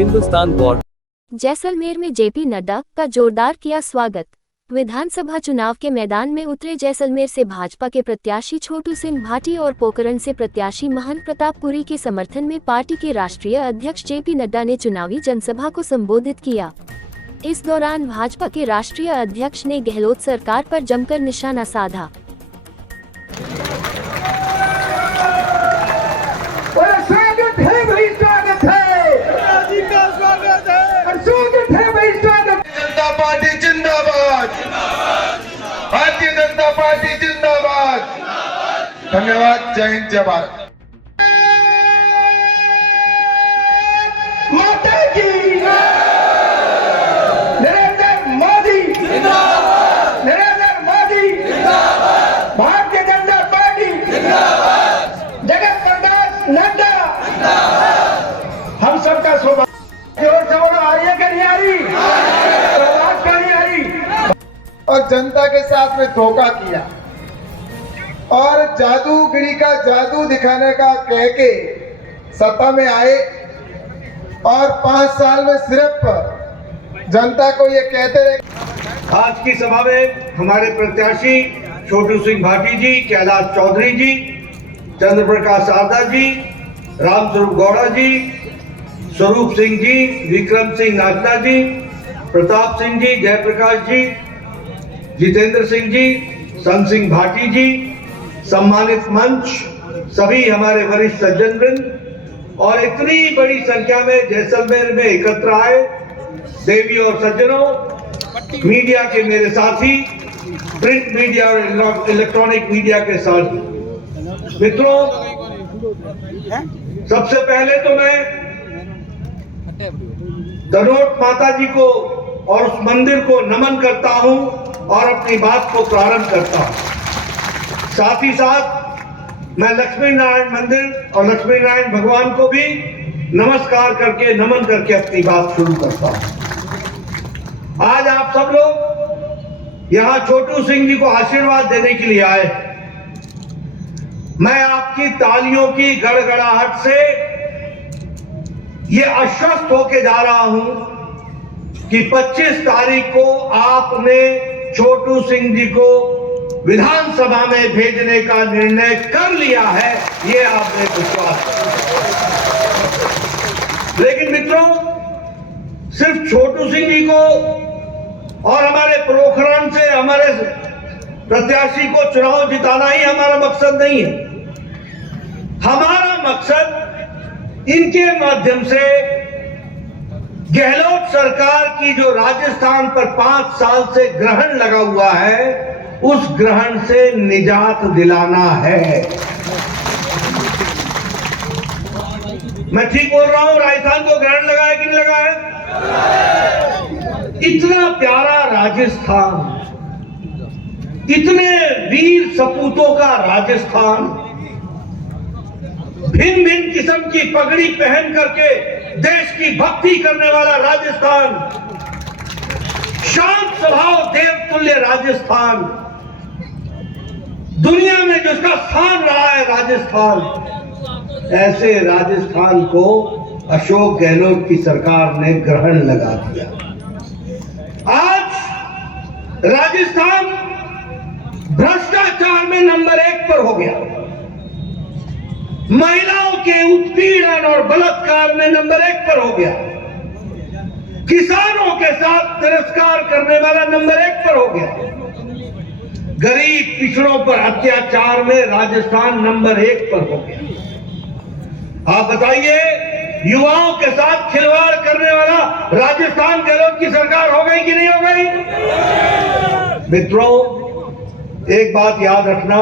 Hindustan board. Jaisalmer में JP Nadda का जोरदार किया स्वागत। विधानसभा चुनाव के मैदान में उतरे जैसलमेर से भाजपा के प्रत्याशी छोटू सिंह भाटी और पोखरण से प्रत्याशी महंत प्रतापपुरी के समर्थन में पार्टी के राष्ट्रीय अध्यक्ष जेपी नड्डा ने चुनावी जनसभा को संबोधित किया। इस दौरान भाजपा के राष्ट्रीय अध्यक्ष ने गहलोत सरकार पर जमकर निशाना साधा। जनता पार्टी जिंदाबाद, भारतीय जनता पार्टी जिंदाबाद। धन्यवाद। जय हिंद, जय भारत। माता की नरेंद्र मोदी जिंदाबाद, नरेंद्र मोदी जिंदाबाद, भारतीय जनता पार्टी जिंदाबाद, जगत प्रकाश नड्डा जिंदाबाद। हम सबका सौभाग्य। जोर से बोलो, आ रही है कि नहीं आ रही? आवाज क्यों नहीं आ रही? और जनता के साथ में धोखा किया और जादूगिरी का जादू दिखाने का कह के सत्ता में आए और 5 साल में सिर्फ जनता को ये कहते रहे। आज की सभा में हमारे प्रत्याशी छोटू सिंह भाटी जी, कैलाश चौधरी जी, चंद्र प्रकाश सारदा जी, रामस्वरूप गौड़ा जी, स्वरूप सिंह जी, विक्रम सिंह नागदा जी, प्रताप सिंह जी, जयप्रकाश जी, जितेंद्र सिंह जी, संत सिंह भाटी जी, सम्मानित मंच, सभी हमारे वरिष्ठ सज्जनवृंद और इतनी बड़ी संख्या में जैसलमेर में एकत्र आए देवी और सज्जनों, मीडिया के मेरे साथी, प्रिंट मीडिया और इलेक्ट्रॉनिक मीडिया के साथी मित्रों, सबसे पहले तो मैं दनोट माता जी को और उस मंदिर को नमन करता हूं और अपनी बात को प्रारंभ करता हूं। साथ ही साथ मैं लक्ष्मी नारायण मंदिर और लक्ष्मी नारायण भगवान को भी नमस्कार करके, नमन करके अपनी बात शुरू करता हूं। आज आप सब लोग यहां छोटू सिंह जी को आशीर्वाद देने के लिए आए। मैं आपकी तालियों की गड़गड़ाहट से ये आश्वस्त होके जा रहा हूं कि 25 तारीख को आपने छोटू सिंह जी को विधानसभा में भेजने का निर्णय कर लिया है, ये आपने विश्वास किया। लेकिन मित्रों, सिर्फ छोटू सिंह जी को और हमारे पोखरण से हमारे प्रत्याशी को चुनाव जिताना ही हमारा मकसद नहीं है। हमारा मकसद इनके माध्यम से गहलोत सरकार की जो राजस्थान पर 5 साल से ग्रहण लगा हुआ है, उस ग्रहण से निजात दिलाना है। मैं ठीक बोल रहा हूं? राजस्थान को ग्रहण लगा है कि नहीं लगा है? इतना प्यारा राजस्थान, इतने वीर सपूतों का राजस्थान, भिन्न भिन्न किस्म की पगड़ी पहन करके देश की भक्ति करने वाला राजस्थान, शांत स्वभाव देवतुल्य राजस्थान, दुनिया में जिसका स्थान रहा है राजस्थान, ऐसे राजस्थान को अशोक गहलोत की सरकार ने ग्रहण लगा दिया। आज राजस्थान भ्रष्टाचार में नंबर 1 पर हो गया, महिलाओं के उत्पीड़न और बलात्कार में नंबर 1 पर हो गया, किसानों के साथ तिरस्कार करने वाला नंबर 1 पर हो गया, गरीब पिछड़ों पर अत्याचार में राजस्थान नंबर 1 पर हो गया। आप बताइए, युवाओं के साथ खिलवाड़ करने वाला राजस्थान गहलोत की सरकार हो गई कि नहीं हो गई? मित्रों, एक बात याद रखना,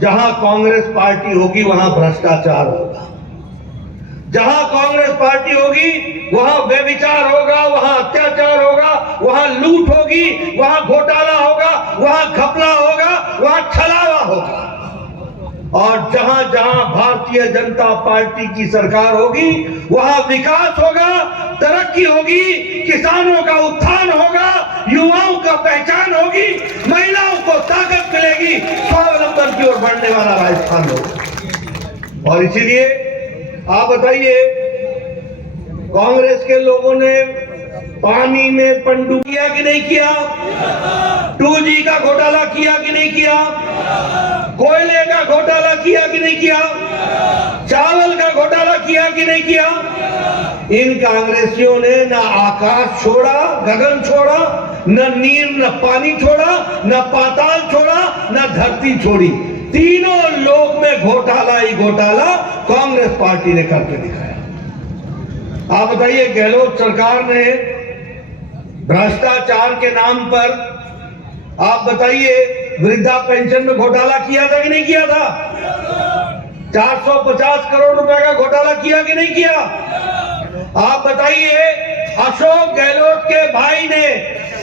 जहां कांग्रेस पार्टी होगी वहां भ्रष्टाचार होगा, जहां कांग्रेस पार्टी होगी वहां व्यभिचार होगा, वहां अत्याचार होगा, वहां लूट होगी, वहां घोटाला होगा, वहां घपला होगा, वहां छलावा होगा। और जहां जहां भारतीय जनता पार्टी की सरकार होगी वहां विकास होगा, तरक्की होगी, किसानों का उत्थान होगा, युवाओं का पहचान होगी, महिलाओं को ताकत मिलेगी, स्वावलंबन की ओर बढ़ने वाला राजस्थान होगा। और इसीलिए आप बताइए, कांग्रेस के लोगों ने पानी में पनडुब्बी किया कि नहीं किया? 2G का घोटाला किया कि नहीं किया? कोयले का घोटाला किया कि नहीं किया? चावल का घोटाला किया कि नहीं किया? इन कांग्रेसियों ने न आकाश छोड़ा, गगन छोड़ा, न नीर न पानी छोड़ा, न पाताल छोड़ा, न धरती छोड़ी। तीनों लोक में घोटाला ही घोटाला कांग्रेस पार्टी ने करके दिखाया। आप बताइए, गहलोत सरकार ने भ्रष्टाचार के नाम पर, आप बताइए, वृद्धा पेंशन में घोटाला किया था कि नहीं किया था? 450 करोड़ रुपए का घोटाला किया कि नहीं किया? आप बताइए, अशोक गहलोत के भाई ने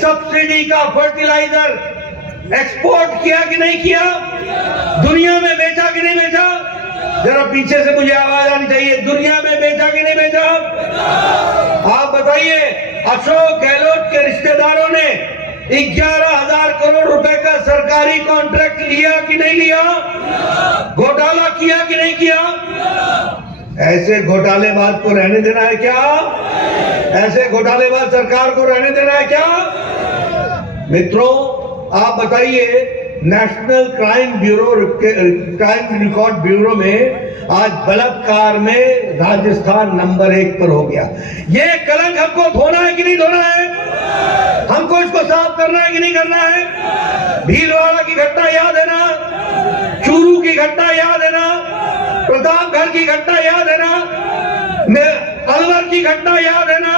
सब्सिडी का फर्टिलाइजर एक्सपोर्ट किया कि नहीं किया? दुनिया में बेचा कि नहीं बेचा? जरा पीछे से मुझे आवाज आनी चाहिए, दुनिया में बेचा कि नहीं बेचा? आप बताइए, अशोक गहलोत के रिश्तेदारों ने 11,000 करोड़ रुपए का सरकारी कॉन्ट्रैक्ट लिया कि नहीं लिया? घोटाला किया कि नहीं किया? ऐसे घोटालेबाज को रहने देना है क्या? ऐसे घोटालेबाज सरकार को रहने देना है क्या? मित्रों, आप बताइए, नेशनल क्राइम रिकॉर्ड ब्यूरो में आज बलात्कार में राजस्थान नंबर 1 पर हो गया। ये कलंक हमको धोना है कि नहीं धोना है? हमको इसको साफ करना है कि नहीं करना है? भीलवाड़ा की घटना याद है ना? चूरू की घटना याद है ना? प्रतापगढ़ की घटना याद है ना? अलवर की घटना याद है ना?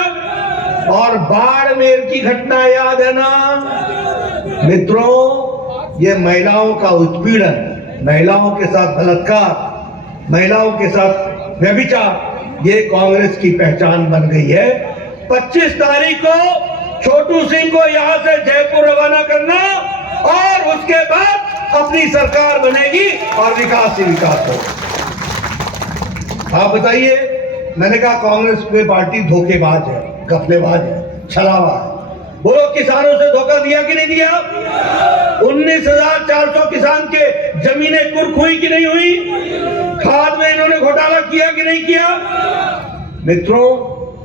और बाड़मेर की घटना याद है ना? मित्रों, ये महिलाओं का उत्पीड़न, महिलाओं के साथ बलात्कार, महिलाओं के साथ व्यभिचार, ये कांग्रेस की पहचान बन गई है। 25 तारीख को छोटू सिंह को यहां से जयपुर रवाना करना और उसके बाद अपनी सरकार बनेगी और विकास ही विकास होगा। आप बताइए, मैंने कहा कांग्रेस में पार्टी धोखेबाज है, गफलेबाज है, छलावा है। बोलो, किसानों से धोखा दिया कि नहीं दिया? 19,400 किसान के जमीनें कुर्क हुई कि नहीं हुई? खाद में इन्होंने घोटाला किया कि नहीं किया? मित्रों,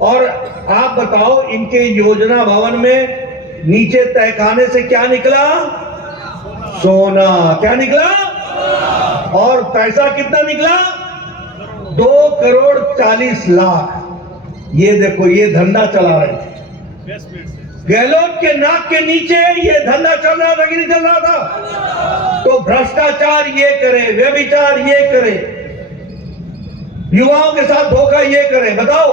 और आप बताओ, इनके योजना भवन में नीचे तहखाने से क्या निकला? सोना। क्या निकला? और पैसा कितना निकला? 2 करोड़ 40 लाख। ये देखो, ये धंधा चला रहे थे गहलोत के नाक के नीचे। ये धंधा चल रहा था कि नहीं चल रहा था? तो भ्रष्टाचार ये करे, व्यभिचार ये करे, युवाओं के साथ धोखा ये करे। बताओ,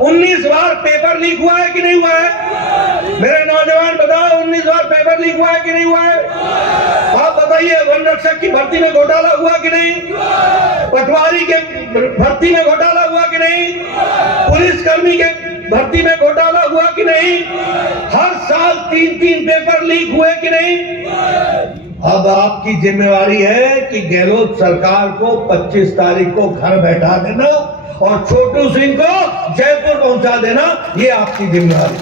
19 बार पेपर लीक हुआ है कि नहीं हुआ है? मेरे नौजवान बताओ, 19 बार पेपर लीक हुआ है कि नहीं हुआ है? आप बताइए, वन रक्षक की भर्ती में घोटाला हुआ कि नहीं? पटवारी के भर्ती में घोटाला हुआ कि नहीं? पुलिसकर्मी के भर्ती में घोटाला हुआ कि नहीं? हर साल 3-3 पेपर लीक हुए कि नहीं? अब आपकी जिम्मेवारी है कि गहलोत सरकार को 25 तारीख को घर बैठा देना और छोटू सिंह को जयपुर पहुंचा देना। ये आपकी जिम्मेवारी।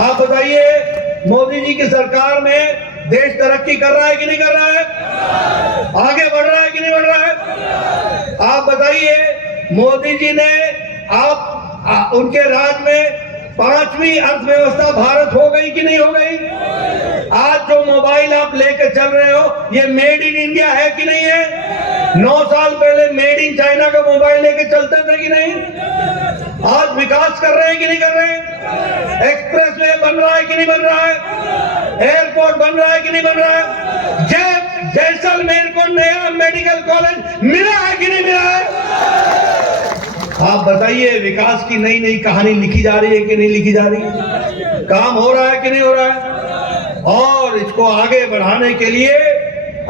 आप बताइए, मोदी जी की सरकार में देश तरक्की कर रहा है कि नहीं कर रहा है? आगे बढ़ रहा है कि नहीं बढ़ रहा है? आप बताइए, मोदी जी ने उनके राज में 5वीं अर्थव्यवस्था भारत हो गई कि नहीं हो गई? आज जो मोबाइल आप लेके चल रहे हो, ये मेड इन इंडिया है कि नहीं है? 9 साल पहले मेड इन चाइना का मोबाइल लेके चलते थे कि नहीं? आज विकास कर रहे हैं कि नहीं कर रहे हैं? एक्सप्रेसवे बन रहा है कि नहीं बन रहा है? एयरपोर्ट बन रहा है कि नहीं बन रहा है? जैसलमेर को नया मेडिकल कॉलेज मिला है कि नहीं मिला है? आप बताइए, विकास की नई नई कहानी लिखी जा रही है कि नहीं लिखी जा रही है? काम हो रहा है कि नहीं हो रहा है? और इसको आगे बढ़ाने के लिए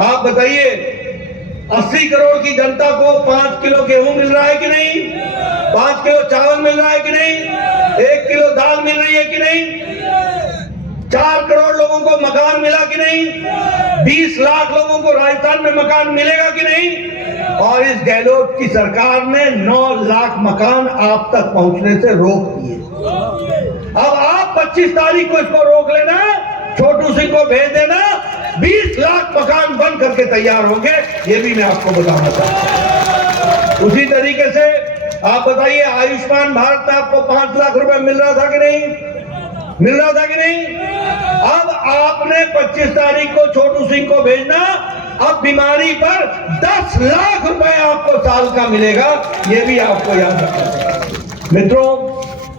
आप बताइए, 80 करोड़ की जनता को 5 किलो गेहूं मिल रहा है कि नहीं? 5 किलो चावल मिल रहा है कि नहीं? 1 किलो दाल मिल रही है कि नहीं? 4 करोड़ लोगों को मकान मिला कि नहीं? 20 लाख लोगों को राजस्थान में मकान मिलेगा कि नहीं? और इस गहलोत की सरकार ने 9 लाख मकान आप तक पहुंचने से रोक दिए। अब आप 25 तारीख को इसको रोक लेना, छोटू सिंह को भेज देना, 20 लाख मकान बन करके तैयार होंगे। ये भी मैं आपको बताना चाहता हूं। उसी तरीके से आप बताइए, आयुष्मान भारत में आपको 5 लाख रुपए मिल रहा था कि नहीं? मिल रहा था कि नहीं? अब आपने 25 तारीख को छोटू सिंह को भेजना, अब बीमारी पर 10 लाख रुपए आपको साल का मिलेगा, ये भी आपको याद रखना। मित्रों,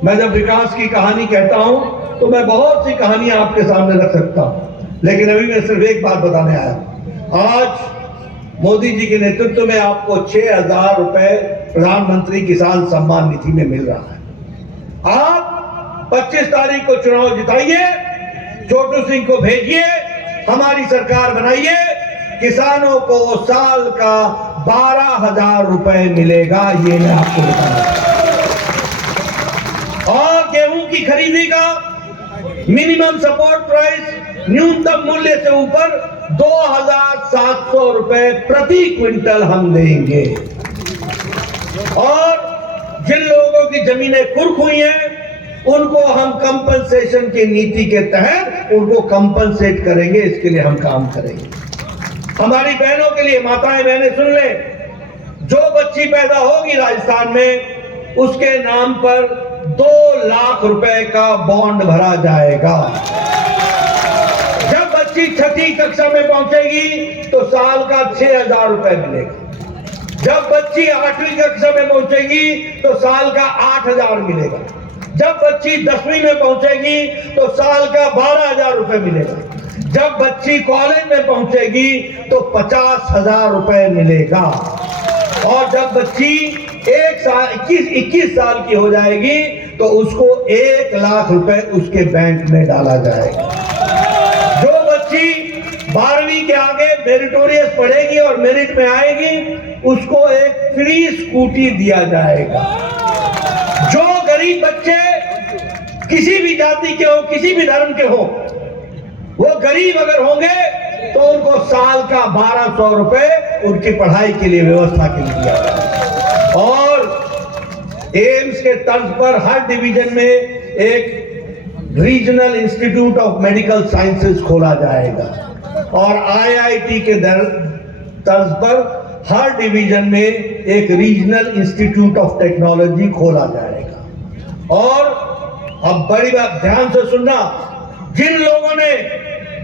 मैं जब विकास की कहानी कहता हूं तो मैं बहुत सी कहानियां आपके सामने रख सकता हूं, लेकिन अभी मैं सिर्फ एक बात बताने आया। आज मोदी जी के नेतृत्व में आपको 6,000 रुपए प्रधानमंत्री किसान सम्मान निधि में मिल रहा है। आप 25 तारीख को चुनाव जिताइए, छोटू सिंह को भेजिए, हमारी सरकार बनाइए, किसानों को साल का 12,000 रुपए मिलेगा, ये मैं आपको बताऊंगा। और गेहूं की खरीदी का मिनिमम सपोर्ट प्राइस न्यूनतम मूल्य से ऊपर 2,700 रुपए प्रति क्विंटल हम देंगे। और जिन लोगों की जमीनें कुर्क हुई हैं, उनको हम कंपनसेशन की नीति के तहत उनको कंपनसेट करेंगे, इसके लिए हम काम करेंगे। हमारी बहनों के लिए, माताएं बहनें सुन ले, जो बच्ची पैदा होगी राजस्थान में, उसके नाम पर 2 लाख रुपए का बॉन्ड भरा जाएगा। जब बच्ची 6ठी कक्षा में पहुंचेगी तो साल का 6,000 रुपए मिलेगा। जब बच्ची 8वीं कक्षा में पहुंचेगी तो साल का 8,000 मिलेगा। जब बच्ची 10वीं में पहुंचेगी तो साल का 12,000 रुपए मिलेगा। जब बच्ची कॉलेज में पहुंचेगी तो 50,000 रुपए मिलेगा। और जब बच्ची 21 साल की हो जाएगी तो उसको 1 लाख रुपए उसके बैंक में डाला जाएगा। जो बच्ची 12वीं के आगे मेरिटोरियस पढ़ेगी और मेरिट में आएगी, उसको एक फ्री स्कूटी दिया जाएगा। जो गरीब बच्चे किसी भी जाति के हो, किसी भी धर्म के हो, वो गरीब अगर होंगे तो उनको साल का 1,200 रुपए उनकी पढ़ाई के लिए, व्यवस्था के लिए दिया जाएगा। और एम्स के तर्ज पर हर डिवीजन में एक regional institute of medical sciences खोला जाएगा। और IIT के तर्ज पर हर डिवीजन में एक रीजनल इंस्टीट्यूट ऑफ टेक्नोलॉजी खोला जाएगा। और अब बड़ी बात ध्यान से सुनना, जिन लोगों ने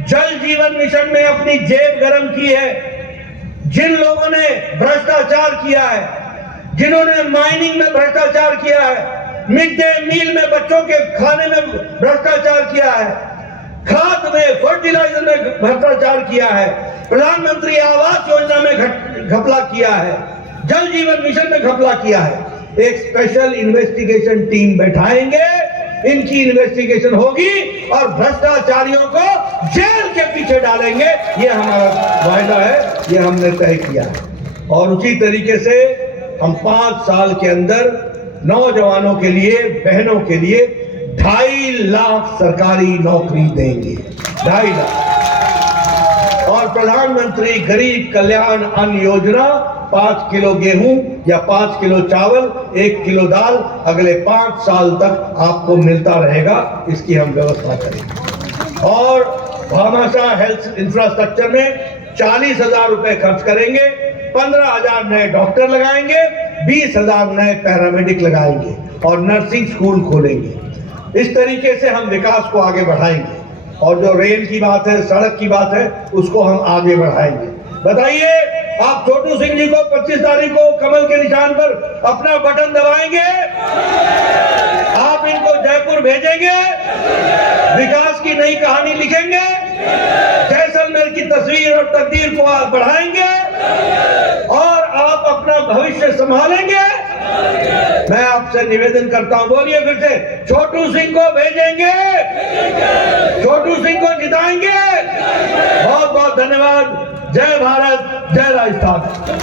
जल जीवन मिशन में अपनी जेब गरम की है, जिन लोगों ने भ्रष्टाचार किया है, जिन्होंने माइनिंग में भ्रष्टाचार किया है, मिड डे मील में बच्चों के खाने में भ्रष्टाचार किया है, खाद में, फर्टिलाइजर में भ्रष्टाचार किया है, प्रधानमंत्री आवास योजना में घपला किया है, जल जीवन मिशन में घपला किया है, एक स्पेशल इन्वेस्टिगेशन टीम बैठाएंगे, इनकी इन्वेस्टिगेशन होगी और भ्रष्टाचारियों को जेल के पीछे डालेंगे। ये हमारा वायदा है, ये हमने तय किया है। और उसी तरीके से हम 5 साल के अंदर नौजवानों के लिए, बहनों के लिए 2.5 लाख सरकारी नौकरी देंगे, 2.5 लाख। और प्रधानमंत्री गरीब कल्याण अन्न योजना, 5 किलो गेहूं या 5 किलो चावल, 1 किलो दाल अगले 5 साल तक आपको मिलता रहेगा, इसकी हम व्यवस्था करेंगे। और भामाशाह हेल्थ इंफ्रास्ट्रक्चर में 40,000 रुपए खर्च करेंगे, 15,000 नए डॉक्टर लगाएंगे, 20,000 नए पैरामेडिक लगाएंगे और नर्सिंग स्कूल खोलेंगे। इस तरीके से हम विकास को आगे बढ़ाएंगे। और जो रेल की बात है, सड़क की बात है, उसको हम आगे बढ़ाएंगे। बताइए, आप छोटू सिंह जी को 25 तारीख को कमल के निशान पर अपना बटन दबाएंगे? आप इनको जयपुर भेजेंगे, विकास की नई कहानी लिखेंगे, जैसलमेर की तस्वीर और तकदीर को आप बढ़ाएंगे और आप अपना भविष्य संभालेंगे। मैं आपसे निवेदन करता हूं, बोलिए फिर से, छोटू सिंह को भेजेंगे, छोटू सिंह को जिताएंगे। बहुत बहुत धन्यवाद। जय भारत, जय राजस्थान।